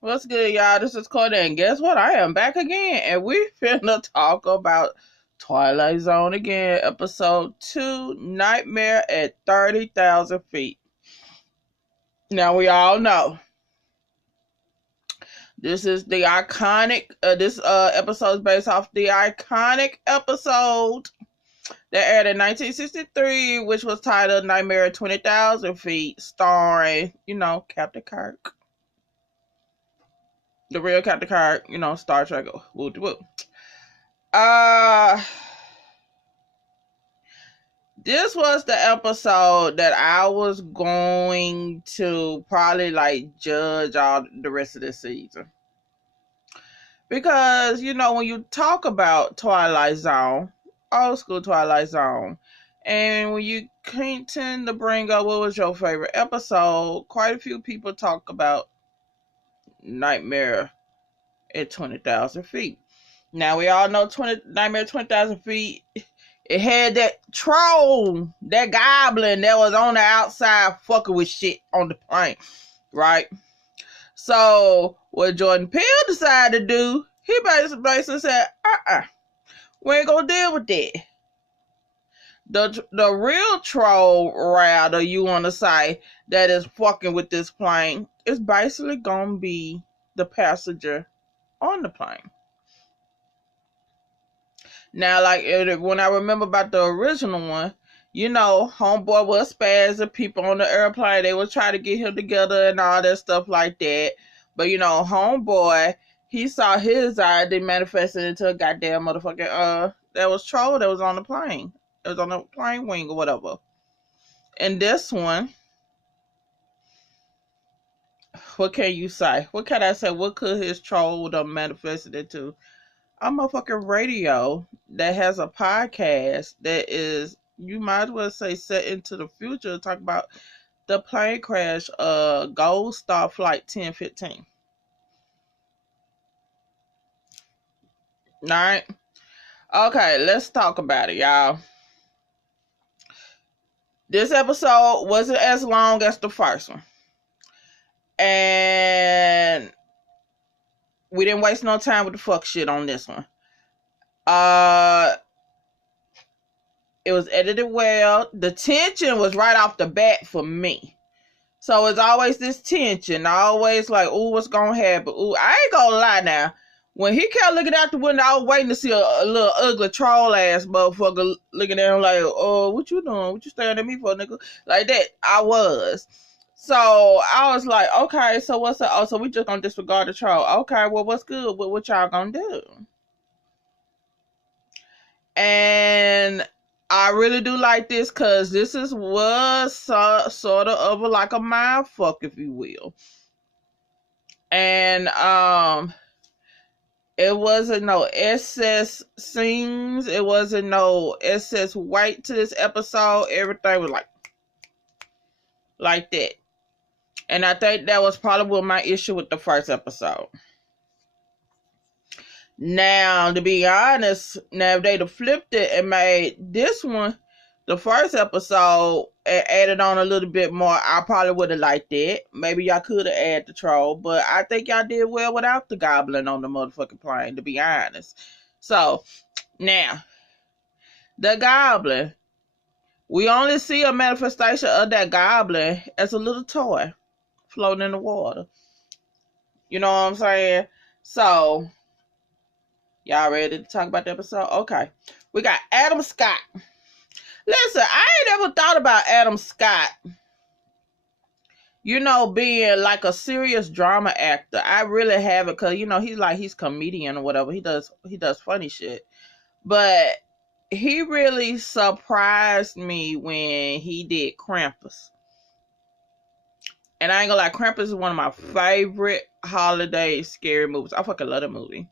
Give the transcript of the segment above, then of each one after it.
What's good, y'all? This is Courtney, and guess what? I am back again, and we finna talk about Twilight Zone again, episode 2, Nightmare at 30,000 feet. Now, we all know this is the iconic, this episode is based off the iconic episode that aired in 1963, which was titled Nightmare at 20,000 feet, starring, Captain Kirk. The real Captain Kirk, Star Trek. Woo woo. Uh, this was the episode that I was going to probably judge all the rest of the season. Because, when you talk about Twilight Zone, old school Twilight Zone, and when you tend to bring up what was your favorite episode, quite a few people talk about Nightmare at 20,000 feet. Now, we all know Nightmare at 20,000 feet. It had that troll, that goblin that was on the outside fucking with shit on the plane, right? So, what Jordan Peele decided to do, he basically said, we ain't gonna deal with that. The real troll, rather, you want to say, that is fucking with this plane, is basically gonna be the passenger on the plane. Now, when I remember about the original one, homeboy was spazzing people on the airplane. They was trying to get him together and all that stuff like that. But, homeboy, he saw his idea manifested into a goddamn motherfucking, that was troll that was on the plane. It was on the plane wing or whatever. And this one, what can you say? What can I say? What could his troll have manifested into? A motherfucking radio that has a podcast that is, you might as well say, set into the future, talk about the plane crash, Gold Star Flight 1015. Alright? Okay, let's talk about it, y'all. This episode wasn't as long as the first one. And we didn't waste no time with the fuck shit on this one. It was edited well. The tension was right off the bat for me. So it's always this tension. Always like, ooh, what's gonna happen? Ooh, I ain't gonna lie now. When he kept looking out the window, I was waiting to see a little ugly troll ass motherfucker looking at him like, oh, what you doing? What you staring at me for, nigga? Like that. I was. So I was like, okay, so what's up? Oh, so we just gonna disregard the troll. Okay, well, what's good? What y'all gonna do? And I really do like this because this was sort of like a mind fuck, if you will. And it wasn't no excess scenes. It wasn't no excess weight to this episode. Everything was like that. And I think that was probably my issue with the first episode. Now, to be honest, now if they'd have flipped it and made this one the first episode and added on a little bit more, I probably would have liked it. Maybe y'all could have added the troll, but I think y'all did well without the goblin on the motherfucking plane, to be honest. So, now, the goblin, we only see a manifestation of that goblin as a little toy floating in the water. You know what I'm saying? So, y'all ready to talk about the episode? Okay. We got Adam Scott. Listen, I ain't ever thought about Adam Scott, being like a serious drama actor. I really haven't, because, he's comedian or whatever. He does funny shit. But he really surprised me when he did Krampus. And I ain't gonna lie, Krampus is one of my favorite holiday scary movies. I fucking love that movie.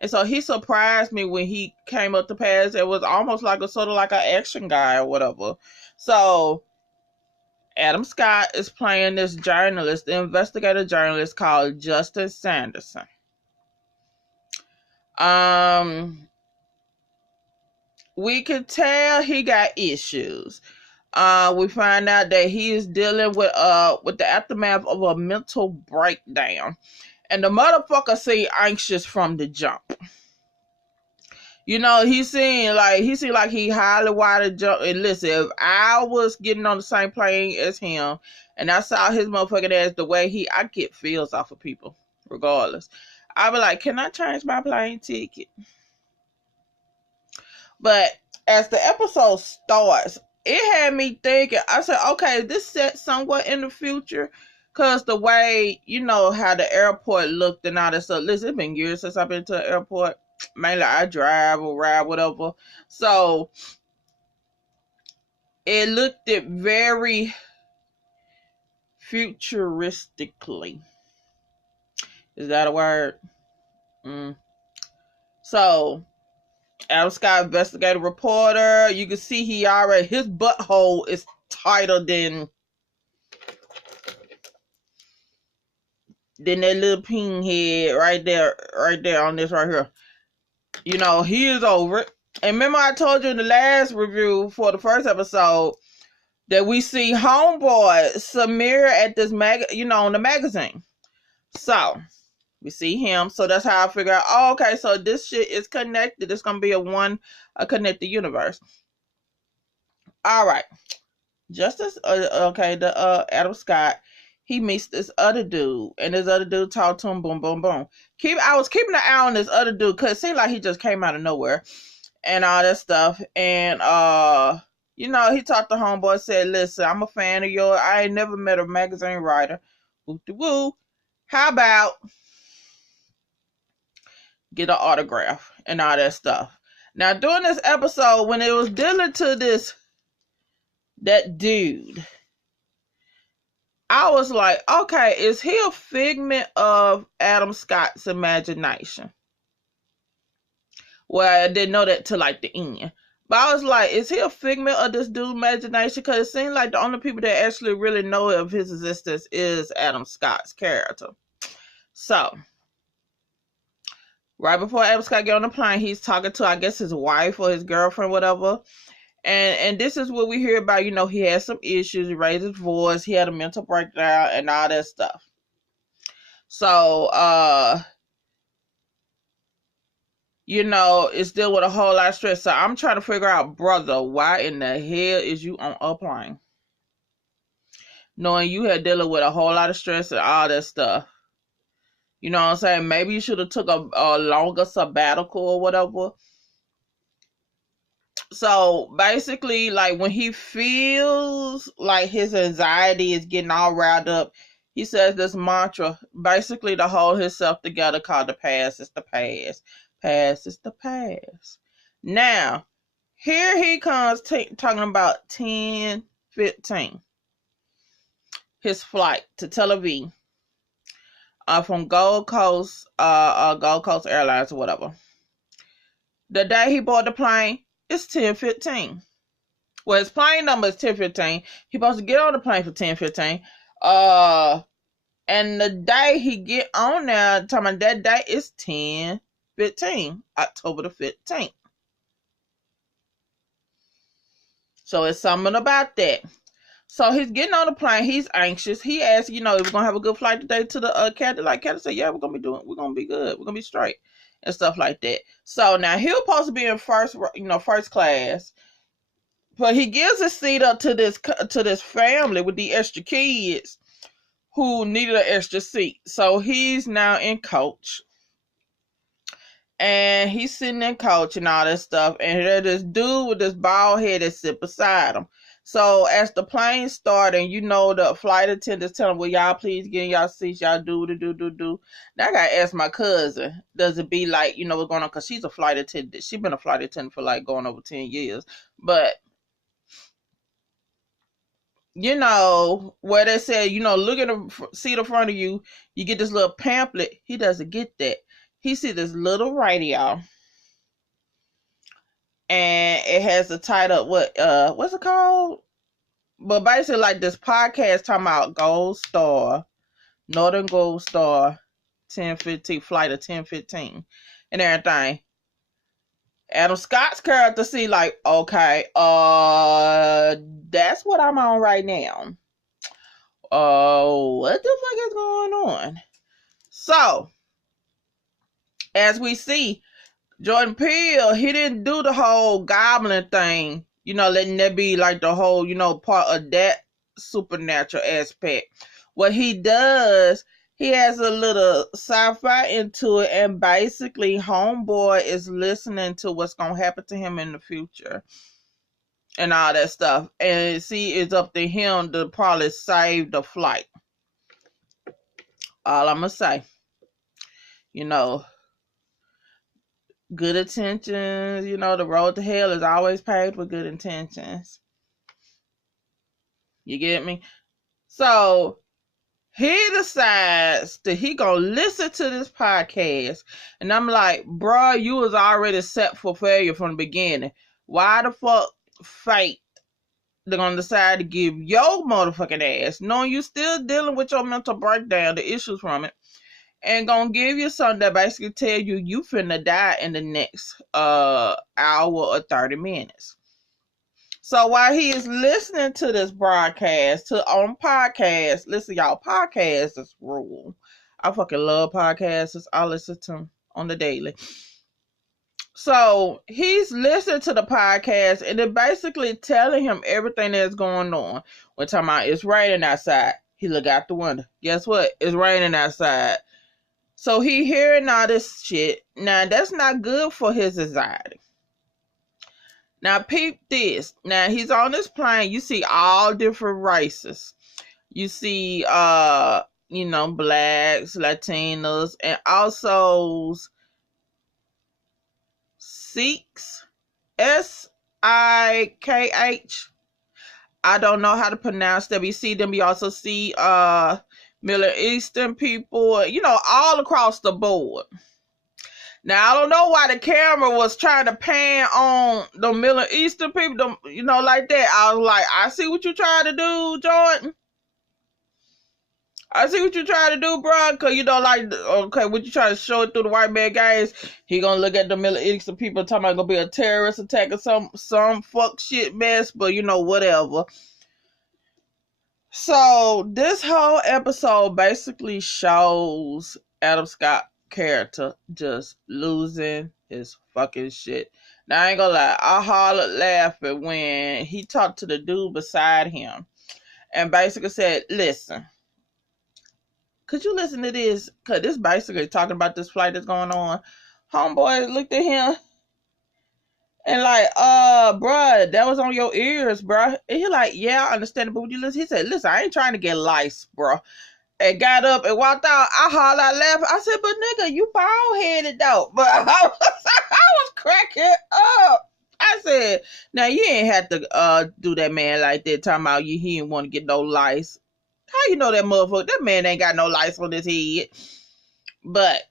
And so he surprised me when he came up to pass. It was almost like sort of like an action guy or whatever. So Adam Scott is playing this journalist, the investigative journalist called Justin Sanderson. We could tell he got issues. We find out that he is dealing with the aftermath of a mental breakdown. And the motherfucker seemed anxious from the jump. You know, he seemed like he highly wanted to jump. And listen, if I was getting on the same plane as him and I saw his motherfucking ass the way I get feels off of people, regardless. I'd be like, can I change my plane ticket? But as the episode starts, it had me thinking, I said, okay, this set somewhat in the future. Because the way, you know, how the airport looked and all that stuff. Listen, it's been years since I've been to an airport. Mainly I drive or ride, whatever. So it looked it very futuristically. Is that a word? So Adam Scott, investigative reporter. You can see his butthole is tighter than that little pin head right there on this right here. You know, he is over it. And remember I told you in the last review for the first episode that we see homeboy Samir at this on the magazine. So we see him. So that's how I figure out, oh, okay, so this shit is connected. It's gonna be a connected universe. All right. Just as Adam Scott, he meets this other dude, and this other dude talked to him, boom, boom, boom. I was keeping an eye on this other dude because it seemed like he just came out of nowhere and all that stuff. And you know, he talked to homeboy, said, listen, I'm a fan of yours. I ain't never met a magazine writer. Woo. How about get an autograph and all that stuff? Now, during this episode, when it was dealing to that dude, I was like, okay, is he a figment of Adam Scott's imagination? Well, I didn't know that till like the end. But I was like, is he a figment of this dude's imagination? Because it seems like the only people that actually really know of his existence is Adam Scott's character. So, right before Adam Scott get on the plane, he's talking to, I guess, his wife or his girlfriend, whatever. And this is what we hear about, you know, he had some issues, he raised his voice, he had a mental breakdown and all that stuff. So, you know, it's dealing with a whole lot of stress. So I'm trying to figure out, brother, why in the hell is you on a plane? Knowing you had dealing with a whole lot of stress and all that stuff. You know what I'm saying? Maybe you should have took a longer sabbatical or whatever. So basically, like when he feels like his anxiety is getting all riled up, he says this mantra basically to hold himself together called the past is the past. Past is the past. Now, here he comes talking about 10:15. His flight to Tel Aviv from Gold Coast Airlines or whatever. The day he boarded the plane, it's 10:15. Well, his plane number is 10:15. He's supposed to get on the plane for 10:15. And the day he get on there, talking about that day is 10:15, October the 15th. So it's something about that. So he's getting on the plane. He's anxious. He asked, you know, if we're gonna have a good flight today to the captain. Like captain said, yeah, we're gonna be good. We're gonna be straight and stuff like that. So now he's supposed to be in first class. But he gives his seat up to this family with the extra kids who needed an extra seat. So he's now in coach. And he's sitting in coach and all that stuff. And there's this dude with this bald head that sit beside him. So as the plane started, you know, the flight attendants tell him, well, y'all please get in y'all seats. Y'all do. Now I got to ask my cousin, does it be like, you know, what's going on? Because she's a flight attendant. She's been a flight attendant for like going over 10 years. But you know, where they say, you know, look at the seat in front of you, you get this little pamphlet. He doesn't get that. He see this little radio, and it has the title, what's it called? But basically, like this podcast talking about Gold Star, Northern Gold Star, 10:15 flight of 10:15, and everything. Adam Scott's character see like, okay, that's what I'm on right now. What the fuck is going on? So, as we see, Jordan Peele, he didn't do the whole goblin thing, letting that be like the whole, part of that supernatural aspect. What he does, he has a little sci-fi into it, and basically Homeboy is listening to what's going to happen to him in the future and all that stuff. And see, it's up to him to probably save the flight. All I'm going to say, good intentions, the road to hell is always paved with good intentions. You get me? So he decides that he gonna listen to this podcast. And I'm like, bro, you was already set for failure from the beginning. Why the fuck fate they're gonna decide to give your motherfucking ass, knowing you still dealing with your mental breakdown, the issues from it, and gonna give you something that basically tell you finna die in the next hour or 30 minutes. So while he is listening to this broadcast on podcast, listen, y'all, podcasts is rule. I fucking love podcasts. I listen to them on the daily. So he's listening to the podcast, and they're basically telling him everything that's going on. We're talking about it's raining outside. He look out the window. Guess what? It's raining outside. So he hearing all this shit. Now that's not good for his anxiety. Now peep this. Now he's on this plane. You see all different races. You see blacks, Latinos, and also Sikhs. Sikh. I don't know how to pronounce them. You see them. You also see Middle Eastern people, all across the board. Now, I don't know why the camera was trying to pan on the Middle Eastern people, like that. I was like, I see what you trying to do, Jordan. I see what you trying to do, bro. Because, okay, what you trying to show it through the white man guys, he going to look at the Middle Eastern people talking about going to be a terrorist attack or some fuck shit mess, but, whatever. So, this whole episode basically shows Adam Scott character just losing his fucking shit. Now I ain't gonna lie, I hollered laughing when he talked to the dude beside him and basically said, listen, could you listen to this? Cause this basically talking about this flight that's going on. Homeboy looked at him and like, bruh, that was on your ears, bruh. And he like, yeah, I understand it, but would you listen? He said, listen, I ain't trying to get lice, bruh. And got up and walked out. I hollered out laughing. I said, but nigga, you bald-headed though. But I was cracking up. I said, now you ain't have to do that man like that, talking about he didn't want to get no lice. How you know that motherfucker? That man ain't got no lice on his head. But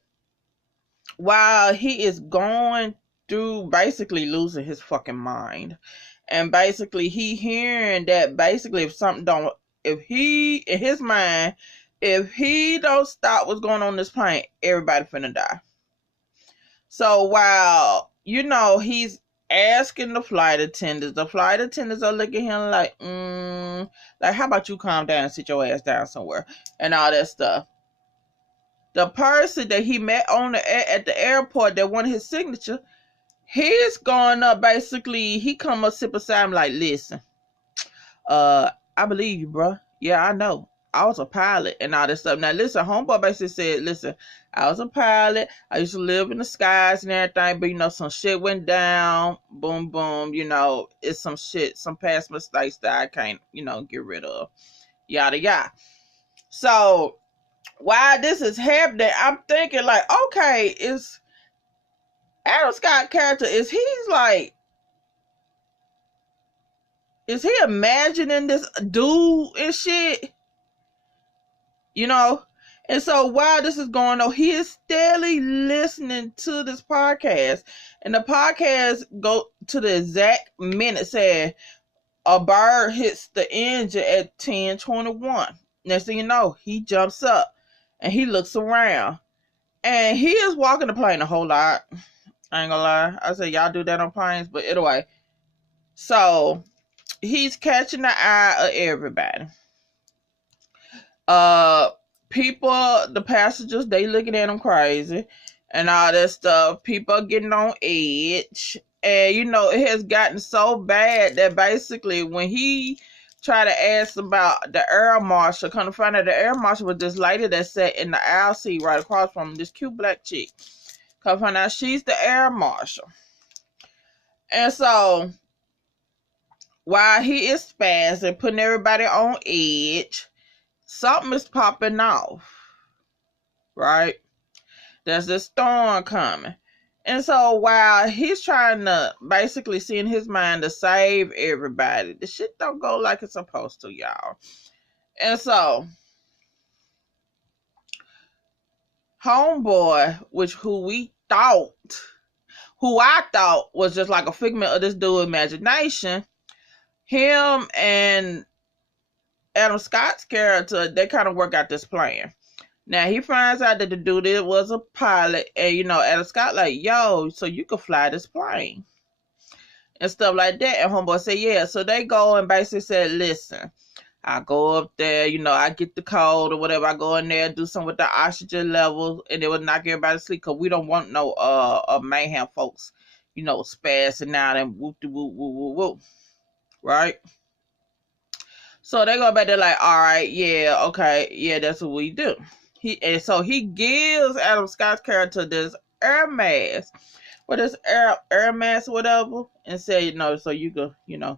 while he is going through basically losing his fucking mind, and basically he hearing that basically if he, in his mind, if he don't stop what's going on this plane, everybody finna die. So while, he's asking the flight attendants are looking at him like, how about you calm down and sit your ass down somewhere and all that stuff. The person that he met at the airport that wanted his signature, he's going up basically, he come up sit beside him like, listen, I believe you, bro. Yeah, I know. I was a pilot and all this stuff. Now, listen, homeboy basically said, listen, I was a pilot. I used to live in the skies and everything, but, some shit went down. Boom, boom. It's some shit, some past mistakes that I can't, get rid of. Yada, yada. So, while this is happening, I'm thinking like, okay, is Adam Scott character, is he imagining this dude and shit? And so while this is going on, he is steadily listening to this podcast. And the podcast go to the exact minute saying a bird hits the engine at 10:21. Next thing you know, he jumps up and he looks around. And he is walking the plane a whole lot. I ain't gonna lie. I say y'all do that on planes, but anyway. So he's catching the eye of everybody. people, the passengers, they looking at him crazy and all that stuff. People are getting on edge. And, you know, it has gotten so bad that basically when he tried to ask about the air marshal, come to find out the air marshal was this lady that sat in the aisle seat right across from him, this cute black chick. Come find out she's the air marshal. And so while he is spazzing, putting everybody on edge, something is popping off, right? There's this storm coming. And so while he's trying to basically see in his mind to save everybody, the shit don't go like it's supposed to, y'all. And so homeboy, who I thought was just like a figment of this dude's imagination, him and Adam Scott's character, they kind of work out this plan. Now, he finds out that the dude was a pilot, and, you know, Adam Scott like, yo, so you can fly this plane and stuff like that. And homeboy said, yeah. So they go and basically said, listen, I go up there, you know, I get the code or whatever. I go in there, do something with the oxygen levels, and it would knock everybody to sleep because we don't want no mayhem folks, you know, spazzing out and whoop-de-whoop-whoop-whoop-whoop, right? So they go back there like, all right, yeah, okay, yeah, that's what we do. So he gives Adam Scott's character this air mask, or this air mask or whatever, and say, you know, so you could, you know,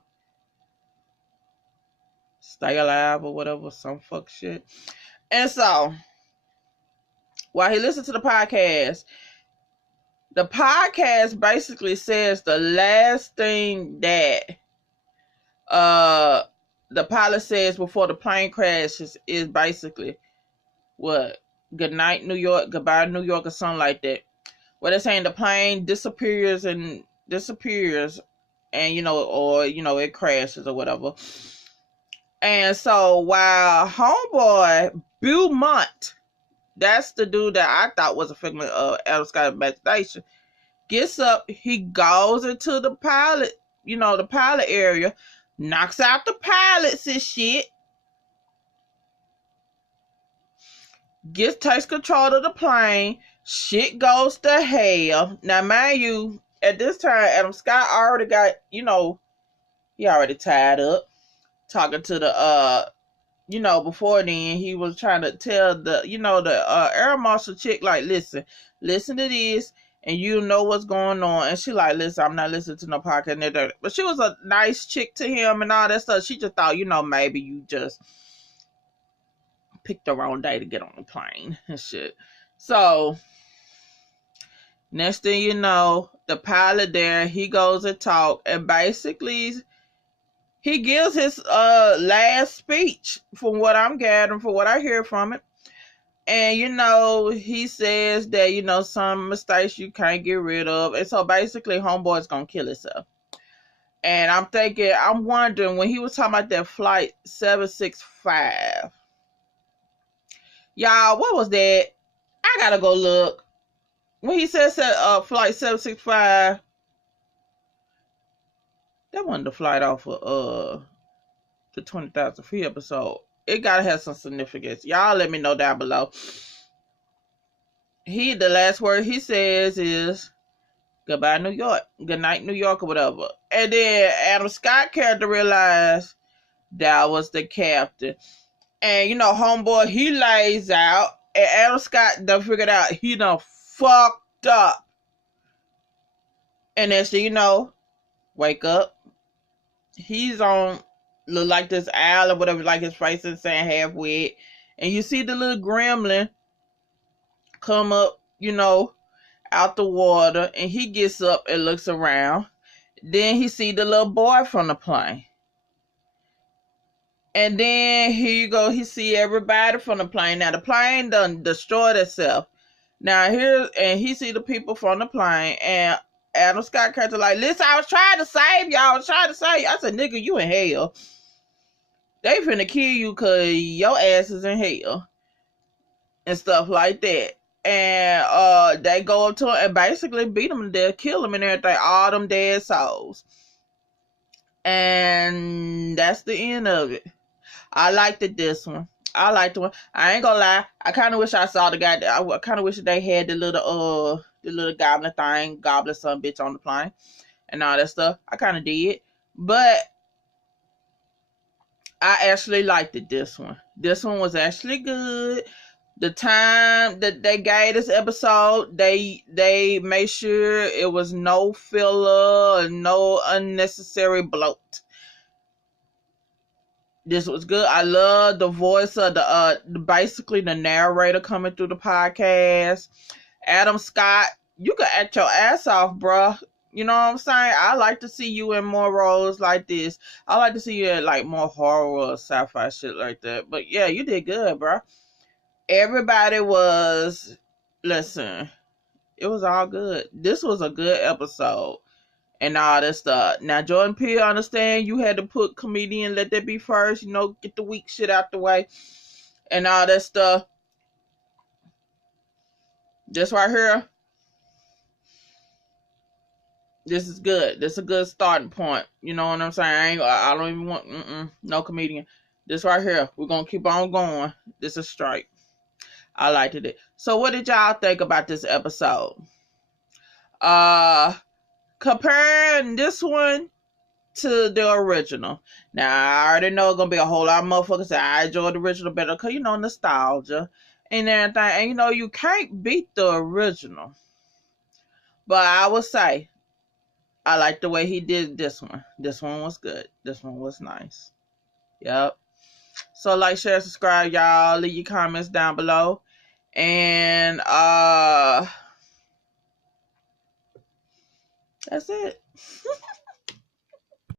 stay alive or whatever, some fuck shit. And so while he listens to the podcast basically says the last thing that the pilot says before the plane crashes is basically what? Good night, New York, goodbye, New York, or something like that. Where they're saying the plane disappears, and you know, or, you know, it crashes or whatever. And so while homeboy Beaumont, that's the dude that I thought was a figment of Adam Scott's imagination, gets up, he goes into the pilot, you know, the pilot area, knocks out the pilots and shit, takes control of the plane, shit goes to hell. Now, mind you, at this time, Adam Scott already got, you know, he already tied up, talking to the, you know, before then, he was trying to tell the, you know, the air marshal chick, like, listen to this, and you know what's going on. And she like, listen, I'm not listening to no podcast. But she was a nice chick to him and all that stuff. She just thought, you know, maybe you just picked the wrong day to get on the plane and shit. So next thing you know, the pilot there, he goes and talk, and basically he gives his last speech, from what I'm gathering, from what I hear from it. And, you know, he says that, you know, some mistakes you can't get rid of. And so basically homeboy's gonna kill himself. And I'm wondering, when he was talking about that flight 765, y'all, what was that? I gotta go look. When he says flight 765, that wasn't the flight off of the 20,000 Feet episode. It gotta have some significance. Y'all let me know down below. The last word he says is goodbye, New York. Good night, New York, or whatever. And then Adam Scott character realized that was the captain. And, you know, homeboy, he lays out, and Adam Scott done figured out he done fucked up. And then, so, you know, wake up. He's on, look like this owl or whatever, like his face is saying half wet. And you see the little gremlin come up, you know, out the water. And he gets up and looks around. Then he see the little boy from the plane. And then here you go, he see everybody from the plane. Now the plane done destroyed itself. Now and he see the people from the plane, and Adam Scott character like, listen, I was trying to save y'all. I said, nigga, you in hell. They finna kill you because your ass is in hell. And stuff like that. And they go up to him and basically beat him to death, kill him and everything. All them dead souls. And that's the end of it. I liked it, this one. I liked the one. I ain't gonna lie. I kind of wish I saw the guy. I kind of wish they had the little goblin thing, goblin son bitch on the plane and all that stuff. I kind of did, but I actually liked it. This one. This one was actually good. The time that they gave this episode, they made sure it was no filler and no unnecessary bloat. This was good. I love the voice of basically the narrator coming through the podcast. Adam Scott, you can act your ass off, bruh. You know what I'm saying? I like to see you in more roles like this. I like to see you in like more horror or sci-fi shit like that. But yeah, you did good, bruh. Everybody was, listen, it was all good. This was a good episode and all that stuff. Now, Jordan Peele, understand you had to put comedian, let that be first, you know, get the weak shit out the way and all that stuff. This right here, this is good. This is a good starting point. You know what I'm saying? I don't even want, no comedian. This right here, we're going to keep on going. This is straight. I liked it. So what did y'all think about this episode? Comparing this one to the original. Now, I already know it's going to be a whole lot of motherfuckers say I enjoyed the original better because, you know, nostalgia and everything. And, you know, you can't beat the original. But I would say, I like the way he did this one. This one was good. This one was nice. Yep. So, like, share, subscribe, y'all. Leave your comments down below. And, that's it.